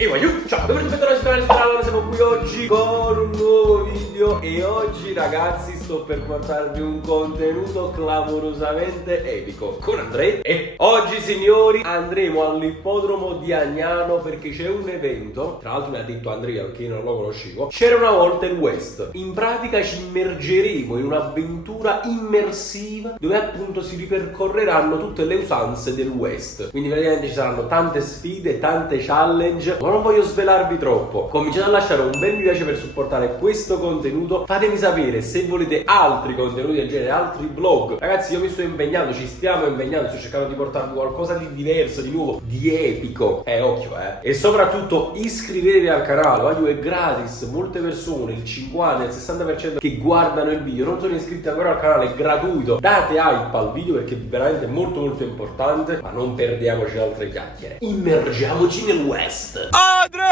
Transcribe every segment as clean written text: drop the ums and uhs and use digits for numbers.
E voglio, ciao, benvenuti sul canale, siamo qui oggi con un nuovo video. E oggi ragazzi sto per portarvi un contenuto clamorosamente epico con Andrea. E oggi signori andremo all'ippodromo di Agnano perché c'è un evento. Tra l'altro mi ha detto Andrea perché io non lo conoscevo. C'era una volta il West. In pratica ci immergeremo in un'avventura immersiva dove appunto si ripercorreranno tutte le usanze del West. Quindi praticamente ci saranno tante sfide, tante challenge. Ma non voglio svelarvi troppo. Cominciate a lasciare un bel mi piace per supportare questo contenuto. Fatemi sapere se volete altri contenuti del genere, altri vlog. Ragazzi, io mi sto impegnando, ci stiamo impegnando, sto cercando di portarvi qualcosa di diverso, di nuovo, di epico. Occhio, E soprattutto iscrivetevi al canale, voglio è gratis. Molte persone, il 50, il 60% che guardano il video non sono iscritti ancora al canale, è gratuito. Date hype al video perché è veramente molto molto importante. Ma non perdiamoci altre chiacchiere. Immergiamoci nel West. Andre!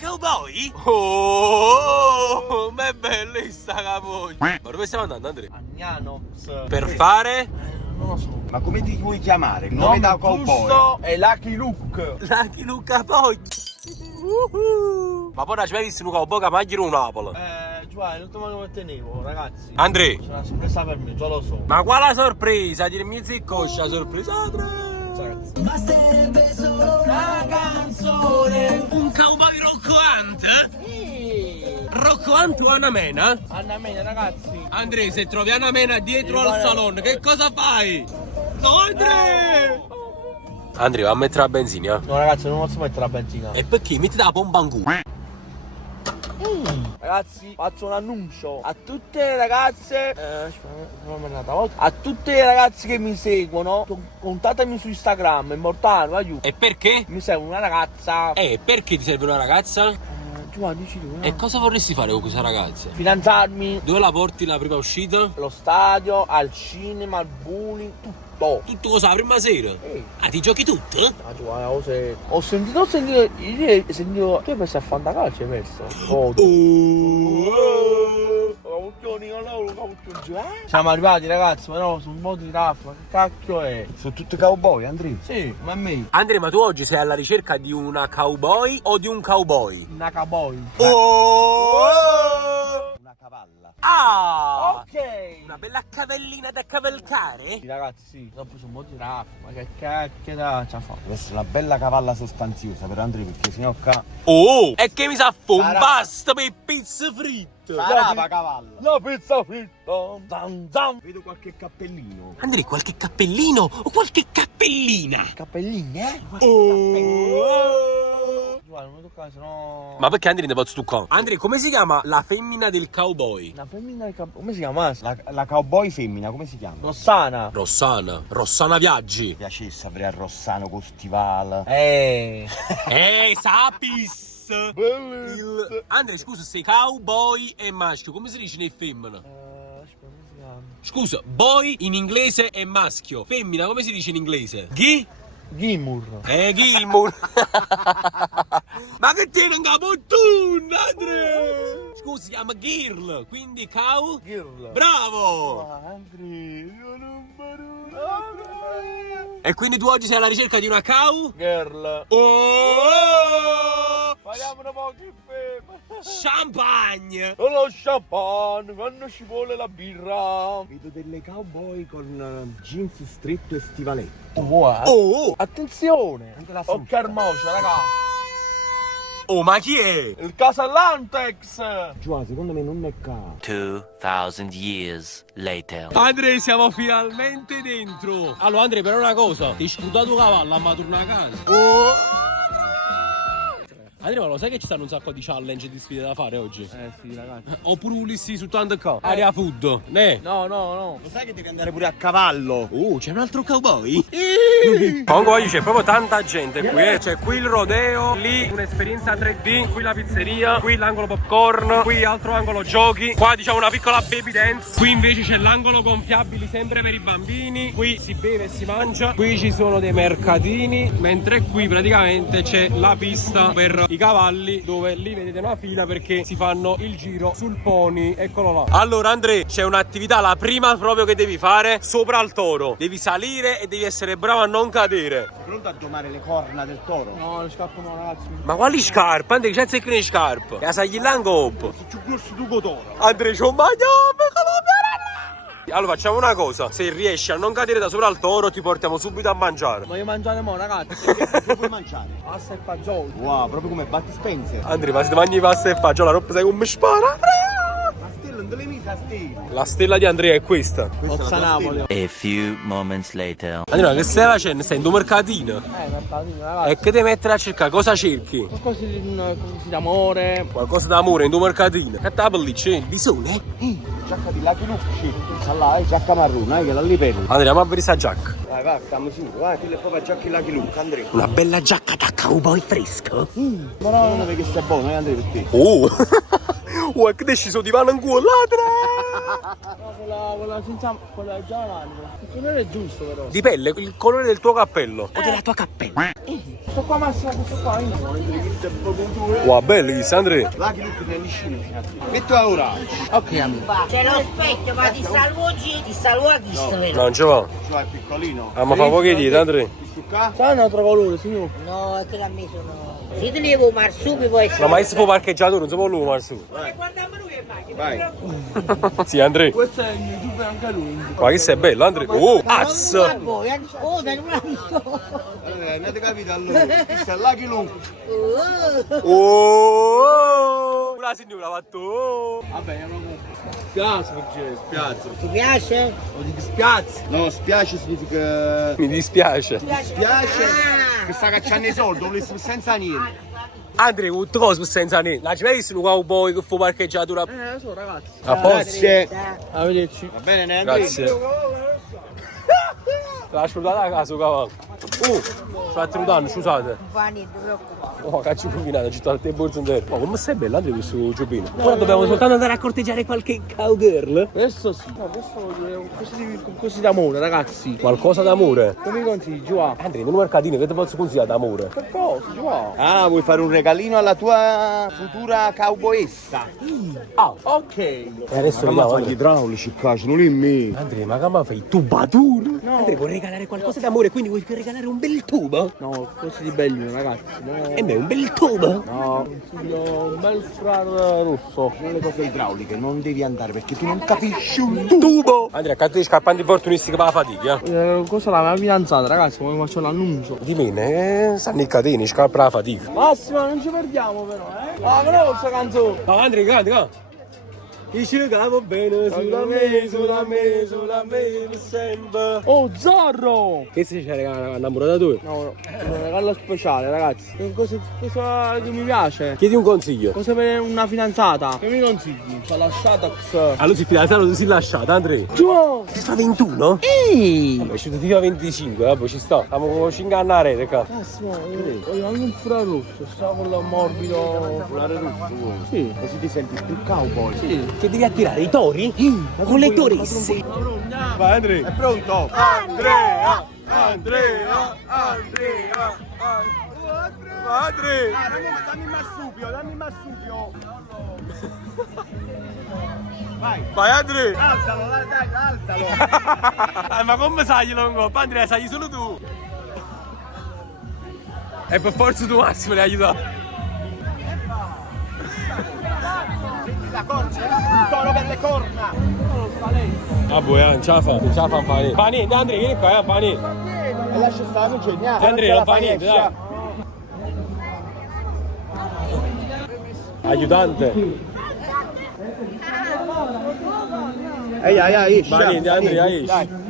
Cowboy? Oh, ma è bellissima cowboy. Ma dove stiamo andando, Andre? Agnano. Per fare? Non lo so. Ma come ti vuoi chiamare? Il Il nome nome da cowboy? giusto è Lucky Luke. Lucky Luca Boy. Ma poi non ci hai visto un cowboy che mangia un Napoli? Giovanni, non te lo tenevo, ragazzi. Andre! C'è una sorpresa per me, già lo so. Ma quale sorpresa? Dirmi ziccoscia sorpresa, Andre! Ragazzi. Basterebbe solo una canzone. Un cowboy Rocco Hunt? Rocco Hunt o Anna Mena? Anna Mena, ragazzi. Andre, se trovi Anna Mena dietro al salon, che cosa fai? No, Andre! Andre, va a mettere la benzina? No, ragazzi, non posso mettere la benzina. E perché? Metti la pompa in culo. Ragazzi, faccio un annuncio a tutte le ragazze. A tutte le ragazze che mi seguono, contatemi su Instagram, Immortale, aiuto. E perché? Mi serve una ragazza. Perché ti serve una ragazza? Giovanni, dici tu, no? E cosa vorresti fare con questa ragazza? Fidanzarmi, Dove la porti la prima uscita? allo stadio, al cinema, al bowling, tutto. Tutto cosa la prima sera? Ah, ti giochi tutto? Ah, Giovanni, ho sentito, ieri ho sentito, tu hai perso a fantacalcio, hai perso? Siamo arrivati ragazzi, ma no, su un po' di traffico, ma che cacchio è? Sono tutti cowboy, Andrea. Sì, ma a me, Andre, ma tu oggi sei alla ricerca di una cowboy o di un cowboy? una cowboy. Una cavalla. Ah! Ok! Una bella cavellina da cavalcare? Sì, ragazzi, sì, ho preso un po' di traffico, ma che cacchio da ci ha fatto? Deve essere una bella cavalla sostanziosa per Andrea perché sennò qua Oh! E che mi sa un Sarà- pasto per pizza fritta! sarà cavalla. La pizza fritta! Zan zan! Vedo qualche cappellino. Andre, qualche cappellino o qualche cappellina? Cappelline? Oh! Giovanni, non mi toccare, sennò... Ma perché Andre ne posso toccare? Andre, come si chiama la femmina del cowboy? Una femmina di come si chiama? La cowboy femmina, come si chiama? Rossana! Rossana. Rossana Viaggi. Mi piacesse avere a Rossano con stivale. Sapis! Andre, scusa, sei cowboy e maschio, come si dice nel femmina? Come si chiama? Scusa, boy in inglese è maschio, femmina come si dice in inglese? Gilmour! Gilmour. Ma che tiene un capottone, Andre? Scusa, si chiama girl, quindi cow? Girl! Bravo! Andrea, io non parlo. E quindi tu oggi sei alla ricerca di una cow? Girl! Oh! Parliamo un po' che fema! Champagne! Lo champagne, quando ci vuole la birra! Vedo delle cowboy con jeans stretto e stivaletto. Oh! Attenzione! Anche la Occhio al mocio, raga! Oh, ma chi è? Il Casallantex! Giovanni, secondo me non è cavolo. 2000 years later. Andre, siamo finalmente dentro. Allora, Andre, però una cosa, ti hai sputato cavallo, ma torna a casa. Oh! Andre, ma lo sai che ci stanno un sacco di challenge e di sfide da fare oggi? Sì, ragazzi. Oppure ulissi su tanto qua. Area food, ne? No. Lo sai che devi andare pure a cavallo? Oh, c'è un altro cowboy? Comunque oggi c'è proprio tanta gente qui, C'è qui il rodeo, lì un'esperienza 3D, qui la pizzeria, qui l'angolo popcorn, qui altro angolo giochi, qua diciamo una piccola baby dance, qui invece c'è l'angolo gonfiabili sempre per i bambini, qui si beve e si mangia, qui ci sono dei mercatini, mentre qui praticamente c'è la pista per i cavalli, dove lì vedete una fila perché si fanno il giro sul pony. Eccolo là. Allora Andrea, c'è un'attività, la prima proprio che devi fare sopra al toro. Devi salire e devi essere bravo a non cadere. Sei pronto a domare le corna del toro? No, le scarpe no, ragazzi. Ma quali scarpe? Andrea, c'è che ne scarpe? La sai l'angop. Se ci grosso tu toro. Andrea, c'ho un maglione, allora facciamo una cosa, se riesci a non cadere da sopra al toro ti portiamo subito a mangiare. Voglio mangiare mo, ragazzi. Che puoi mangiare? Pasta e fagioli. Wow, proprio come Bud Spencer. Andrea, ma se ti mangi pasta e fagioli, la roba sai come spara? La stella non te l'hai messa a stella. La stella di Andrea è questa. Forza Napoli. A few moments later. Andrea, che stai facendo? Stai in un mercatino? Mercatino, ragazzi. E che devi mettere a cercare? Cosa cerchi? Qualcosa di amore. Qualcosa d'amore in un mercatino. Che te la pelliccia? Il bisone? Giacca di Lucky Luke. Là, giacca marrone, che la livello. Andrea, ma vedi sta giacca? Vai, vai, stiamo su. Vai, quella è proprio giacca di Lucky Luke, Andrea. Una bella giacca da cowboy fresco. Non vedi che sia buono, Andrea, per te. Oh! Oh, è che deciso di vanno in culo, ladra! No, quella senza. Quella è già l'anima. Il colore è giusto, però. Di pelle, il colore del tuo cappello. O della tua cappella. Questo qua Massimo, questo qua. Wow, bello questo, Andrea. Lucky Luke nel liscino, metto ora. Ok, amico. C'è lo specchio, ma ti salvo oggi, ti salvo a chi sta vero? Non ci va. Cioè, piccolino. Ah, ma fa poche dita, Andrea. Questo qua? Sai un altro colore, signor? No, è che l'ha messo no. Se te levo marsupi può essere. No, ma se può parcheggiare non si può lui, Marsu. Vai. Sì, Andrea. Questo è il YouTube anche lui. Ma che sei bello, Andrea. Oh, azz! Oh, da non l'ha visto. Allora, non avete capito allora. Questo è Lucky Luke. Oh! Una signora ha fatto. Oh. Vabbè, spiace perché spiace. Ti piace? O ti spiace. No, spiace significa. Mi dispiace. Spiace Ah. che sta cacciando i soldi, volessi senza niente. Andrea, tutto cosa senza niente. La ci vedi un cowboy che fa parcheggiatura? Lo so, ragazzi. A posto. Grazie. Arrivederci. Va bene, ne Andrea? Grazie. L'ha salutata a casa, cavallo. Sta trudando, scusate. Non fa niente, preoccupare. Oh, caccio combinato, ci sta il borso intero. Ma come sei bello, Andrea, questo giubbino. Ora dobbiamo soltanto andare a corteggiare qualche cowgirl. Questo sì. No, questo voglio così d'amore, ragazzi. Qualcosa d'amore. Come mi consigli, Giovanni? Andrea, in un mercatino che ti posso consigliare d'amore? Per cosa, Giovanni? Ah, vuoi fare un regalino alla tua futura cowboyessa? Ah, Ok. e adesso Ma vediamo, fai Andrea. idraulici, cazzo, non è me. Andrea, ma come fai? Tubatura? No. Andrea, vuoi regalare qualcosa d'amore, quindi vuoi regalare un bel tubo? No, così di bello, ragazzi. No. E me un bel tubo? No, un bel frar rosso. Sono le cose idrauliche, non devi andare perché tu non capisci un Tubo! Andrea, accanto di scarpanti opportunistiche per la fatica. Cosa la mia fidanzata, ragazzi, come faccio l'annuncio. Di me, stanno i cateni, scarpa per la fatica. Massimo, non ci perdiamo però, eh? Ah, però questa canzone. No, Andrea, canta. Dice che va bene, sulla me, sempre. Oh, Zorro! Che si c'è innamorata tu? No, un regalo speciale, ragazzi. Cosa che mi piace? Chiedi un consiglio. Cosa per una fidanzata? Che mi consigli? Ci ha lasciato Allora si fidanzato, tu si lasciata, Andrea. Giù! Si fa 21? Ehi! Vabbè, ci ti fa 25, vabbè, ci sta. Stiamo con 5 anni a rete, qua. Massimo, voglio anche un frar rosso, sta quello morbido. flare rosso. Sì. Così ti senti più cowboy. Sì. Che devi attirare i tori? Con le toresse. Vai Andrea. È pronto? Andrea! Andrea. Dammi il marsupio. Vai. Vai Andrea! Alzalo, dai, alzalo. Ma come sai glielo un coppa? Andrea, sai solo tu! E per forza tu Massimo le aiuta! La corna, il toro per le corna. Ah boh, non ce la fa fare. Fa niente, Andrea, vieni qua, fa niente. E lascia stare, non c'è niente. Andrea, non fa niente, dai. Aiutante. Ehi, Va niente, Andrea, esci. Dai.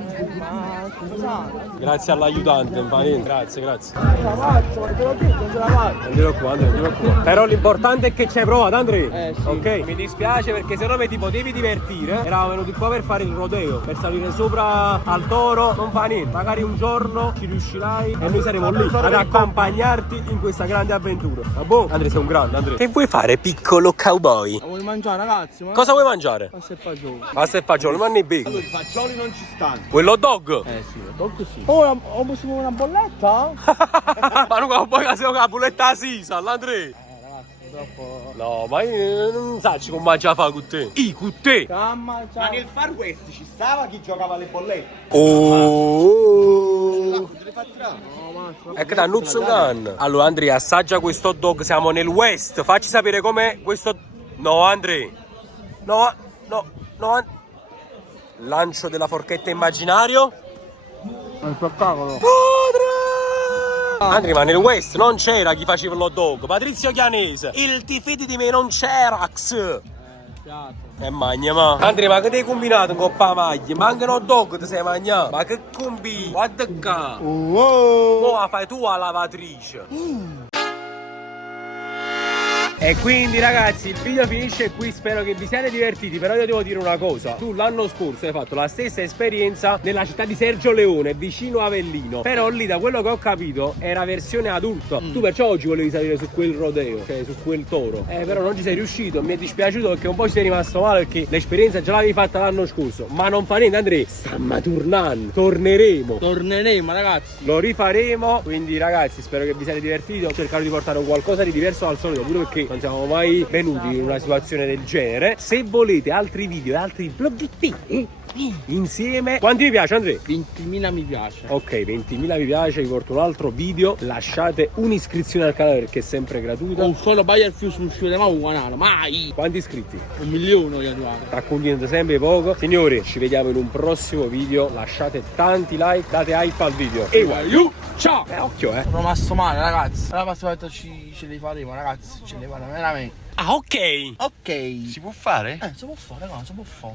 Grazie all'aiutante, non fa niente. Grazie. Faccio, te l'ho detto, non ce la faccio. Non ti preoccupare. Però l'importante è che ci hai provato, Andrea. Sì. Ok? Mi dispiace perché se no ti potevi divertire. Eravamo venuti qua per fare il rodeo, per salire sopra al toro. Non fa niente. Magari un giorno ci riuscirai e noi saremo lì ad accompagnarti in questa grande avventura. Va buono? Andrea, sei un grande, Andrea. Che vuoi fare, piccolo cowboy? La vuoi mangiare, ragazzi? Ma... Cosa vuoi mangiare? Pasta e fagioli. Pasta e fagioli, ma ne becco. Allora, i fagioli non ci stanno. Quello dog? Sì, dog sì. Oh, possiamo una bolletta? Ma non puoi fare una bulletta assisa, all'Andrea. Troppo. No, ma io non so come mangia fa con te. Con te. Calma, ciao. Ma nel Far West ci stava chi giocava alle bollette. Oh. Te le fattirà? E che da Nuzzugan. Allora Andrea, assaggia questo hot dog, siamo nel West. Facci sapere com'è questo. No, Andrea. No. Lancio della forchetta immaginario. È un spettacolo. Andrea, ma nel West non c'era chi faceva l'hot dog. Patrizio Chianese. Il ti fidi di me non c'era. E magna ma. Andrea, ma che ti hai combinato con coppa maglia? Ma anche un hot dog ti sei mangiato. Ma che combi? Guarda qua. Oh, la fai tu alla lavatrice. E quindi ragazzi il video finisce qui, spero che vi siate divertiti, però io devo dire una cosa. Tu l'anno scorso hai fatto la stessa esperienza nella città di Sergio Leone, vicino Avellino, però lì da quello che ho capito era versione adulta. Tu perciò oggi volevi salire su quel rodeo, cioè su quel toro, però non ci sei riuscito, mi è dispiaciuto perché un po' ci sei rimasto male perché l'esperienza già l'avevi fatta l'anno scorso. Ma non fa niente Andrea, stiamo tornando, torneremo, ragazzi. lo rifaremo. Quindi ragazzi spero che vi siate divertiti, ho cercato di portare un qualcosa di diverso dal solito, pure perché non siamo mai venuti in una situazione del genere. Se volete altri video e altri vloggetti insieme, quanti mi piace Andrea? 20.000 mi piace. Ok, 20.000 mi piace, vi porto un altro video. Lasciate un'iscrizione al canale perché è sempre gratuita. Un solo Bayer Fuse non ci vede mai un canale, mai. Quanti iscritti? 1 milione di arrivare. Sta condividendo sempre poco. Signori, ci vediamo in un prossimo video. Lasciate tanti like, date hype al video. E ciao! Occhio Sono rimasto male ragazzi. La prossima volta ce li faremo ragazzi. Ce li faremo veramente. Ah, ok. Ok. Si può fare? Si può fare, no, si può fare.